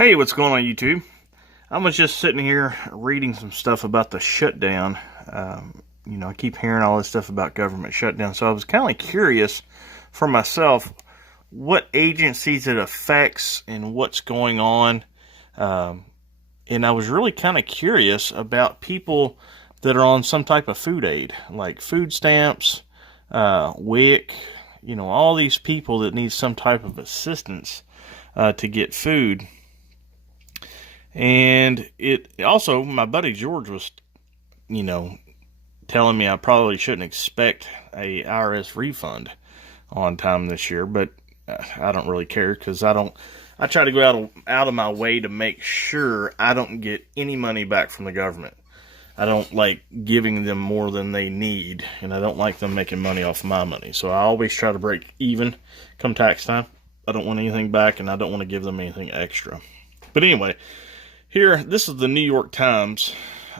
Hey, what's going on YouTube? I was just sitting here reading some stuff about the shutdown. I keep hearing all this stuff about government shutdown, so I was kind of curious for myself what agencies it affects and what's going on. And I was really kind of curious about people that are on some type of food aid, like food stamps, WIC, all these people that need some type of assistance to get food. And it also, my buddy George was, telling me I probably shouldn't expect a IRS refund on time this year, but I don't really care because I try to go out of my way to make sure I don't get any money back from the government. I don't like giving them more than they need, and I don't like them making money off my money. So I always try to break even come tax time. I don't want anything back, and I don't want to give them anything extra. But anyway, here, this is the New York Times.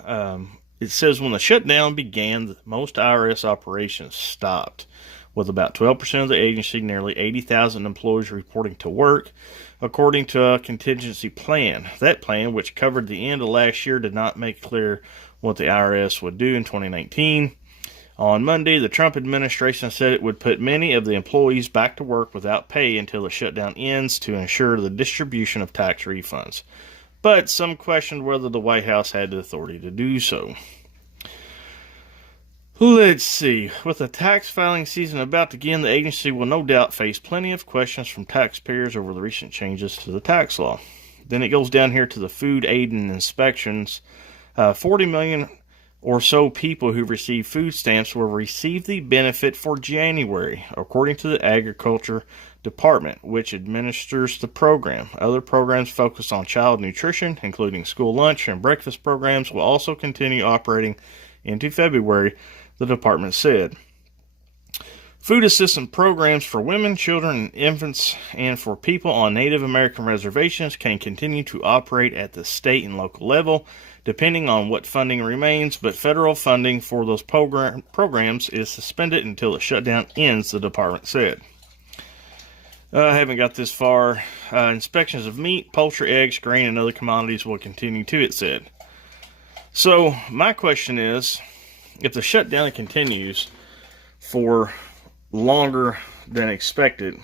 It says when the shutdown began, most IRS operations stopped, with about 12% of the agency, nearly 80,000 employees reporting to work, according to a contingency plan. That plan, which covered the end of last year, did not make clear what the IRS would do in 2019. On Monday, the Trump administration said it would put many of the employees back to work without pay until the shutdown ends to ensure the distribution of tax refunds. But some questioned whether the White House had the authority to do so. Let's see. With the tax filing season about to begin, the agency will no doubt face plenty of questions from taxpayers over the recent changes to the tax law. Then it goes down here to the food aid and inspections. 40 million or so people who receive food stamps will receive the benefit for January, according to the Agriculture Department, which administers the program. Other programs focused on child nutrition, including school lunch and breakfast programs, will also continue operating into February, the department said. Food assistance programs for women, children, and infants, and for people on Native American reservations can continue to operate at the state and local level, depending on what funding remains, but federal funding for those programs is suspended until the shutdown ends, the department said. I haven't got this far. Inspections of meat, poultry, eggs, grain, and other commodities will continue too, it said. So, my question is, if the shutdown continues for longer than expected,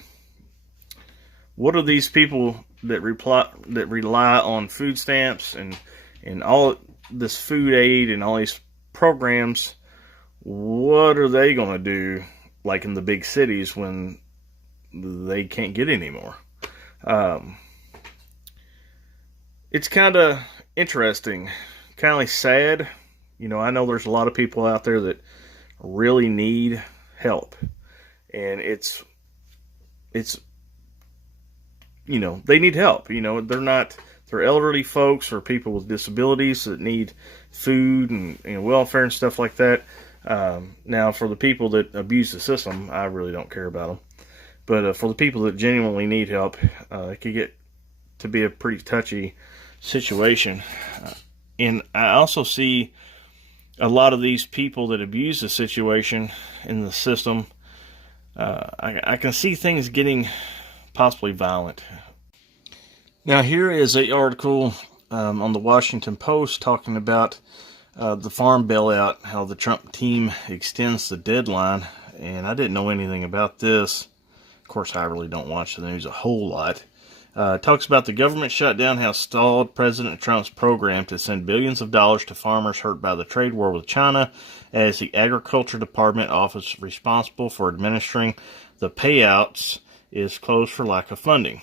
what are these people that rely on food stamps and all this food aid and all these programs, what are they going to do, like in the big cities, when they can't get any more? It's kind of interesting, kind of sad. I know there's a lot of people out there that really need help, and it's they need help. They're elderly folks or people with disabilities that need food and welfare and stuff like that. Now, for the people that abuse the system, I really don't care about them. But for the people that genuinely need help, it could get to be a pretty touchy situation. And I also see a lot of these people that abuse the situation in the system. I can see things getting possibly violent. Now, here is an article on the Washington Post talking about the farm bailout, how the Trump team extends the deadline. And I didn't know anything about this. Of course, I really don't watch the news a whole lot. It talks about the government shutdown has stalled President Trump's program to send billions of dollars to farmers hurt by the trade war with China, as the Agriculture Department office responsible for administering the payouts is closed for lack of funding.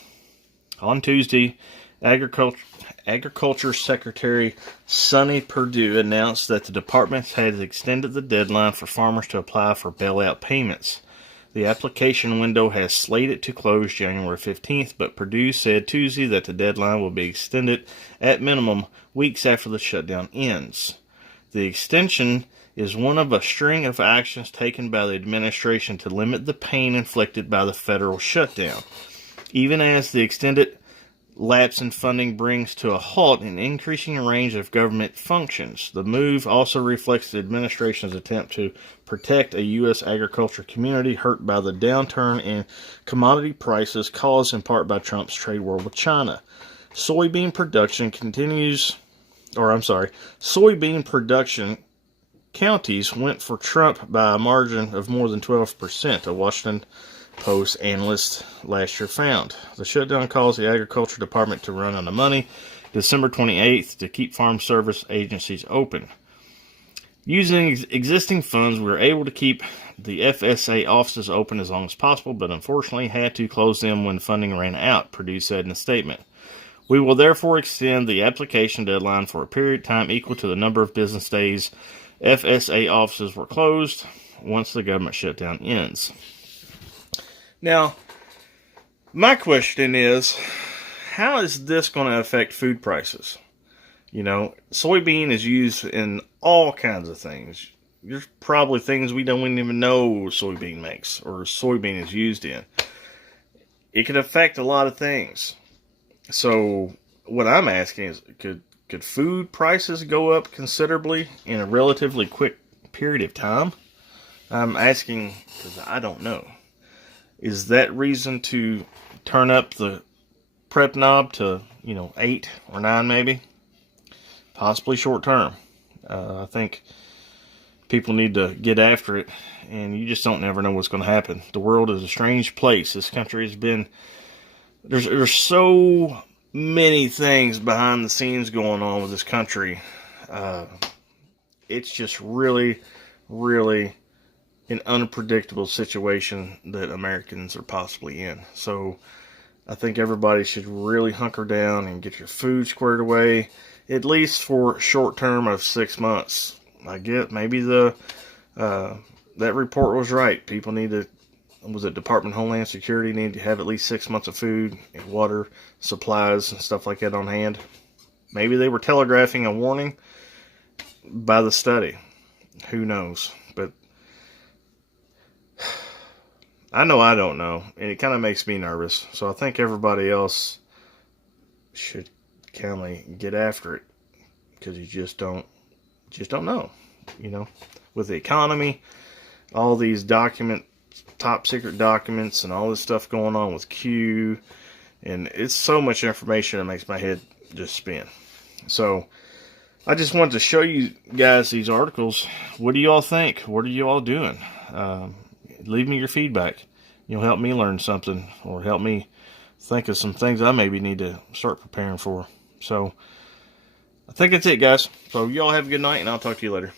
On Tuesday, Agriculture Secretary Sonny Perdue announced that the department has extended the deadline for farmers to apply for bailout payments. The application window has slated to close January 15th, but Perdue said Tuesday that the deadline will be extended at minimum weeks after the shutdown ends. The extension is one of a string of actions taken by the administration to limit the pain inflicted by the federal shutdown. Even as the extended lapse in funding brings to a halt an increasing range of government functions, the move also reflects the administration's attempt to protect a U.S. agriculture community hurt by the downturn in commodity prices caused in part by Trump's trade war with China. Soybean production counties went for Trump by a margin of more than 12%, a Washington Post analyst last year found. The shutdown caused the Agriculture Department to run out of money December 28th to keep farm service agencies open. Using existing funds, we were able to keep the FSA offices open as long as possible, but unfortunately had to close them when funding ran out, Purdue said in a statement. We will therefore extend the application deadline for a period of time equal to the number of business days FSA offices were closed once the government shutdown ends. Now, my question is, how is this going to affect food prices? You know, soybean is used in all kinds of things. There's probably things we don't even know soybean makes or soybean is used in. It could affect a lot of things. So, what I'm asking is, could food prices go up considerably in a relatively quick period of time? I'm asking because I don't know. Is that reason to turn up the prep knob to, 8 or 9 maybe? Possibly short term. I think people need to get after it, and you just don't never know what's going to happen. The world is a strange place. This country has been... There's so many things behind the scenes going on with this country. It's just really, really an unpredictable situation that Americans are possibly in. So I think everybody should really hunker down and get your food squared away, at least for a short term of 6 months. I get maybe that report was right. People need to... Was it Department of Homeland Security need to have at least 6 months of food, and water, supplies, and stuff like that on hand? Maybe they were telegraphing a warning by the study. Who knows? But I know I don't know, and it kind of makes me nervous. So I think everybody else should kind of get after it, because you just don't know. With the economy, all these top secret documents and all this stuff going on with Q, and it's so much information it makes my head just spin. So I just wanted to show you guys these articles. What do you all think? What are you all doing? Leave me your feedback. You'll help me learn something, or help me think of some things I maybe need to start preparing for. So I think that's it, guys. So you all have a good night, and I'll talk to you later.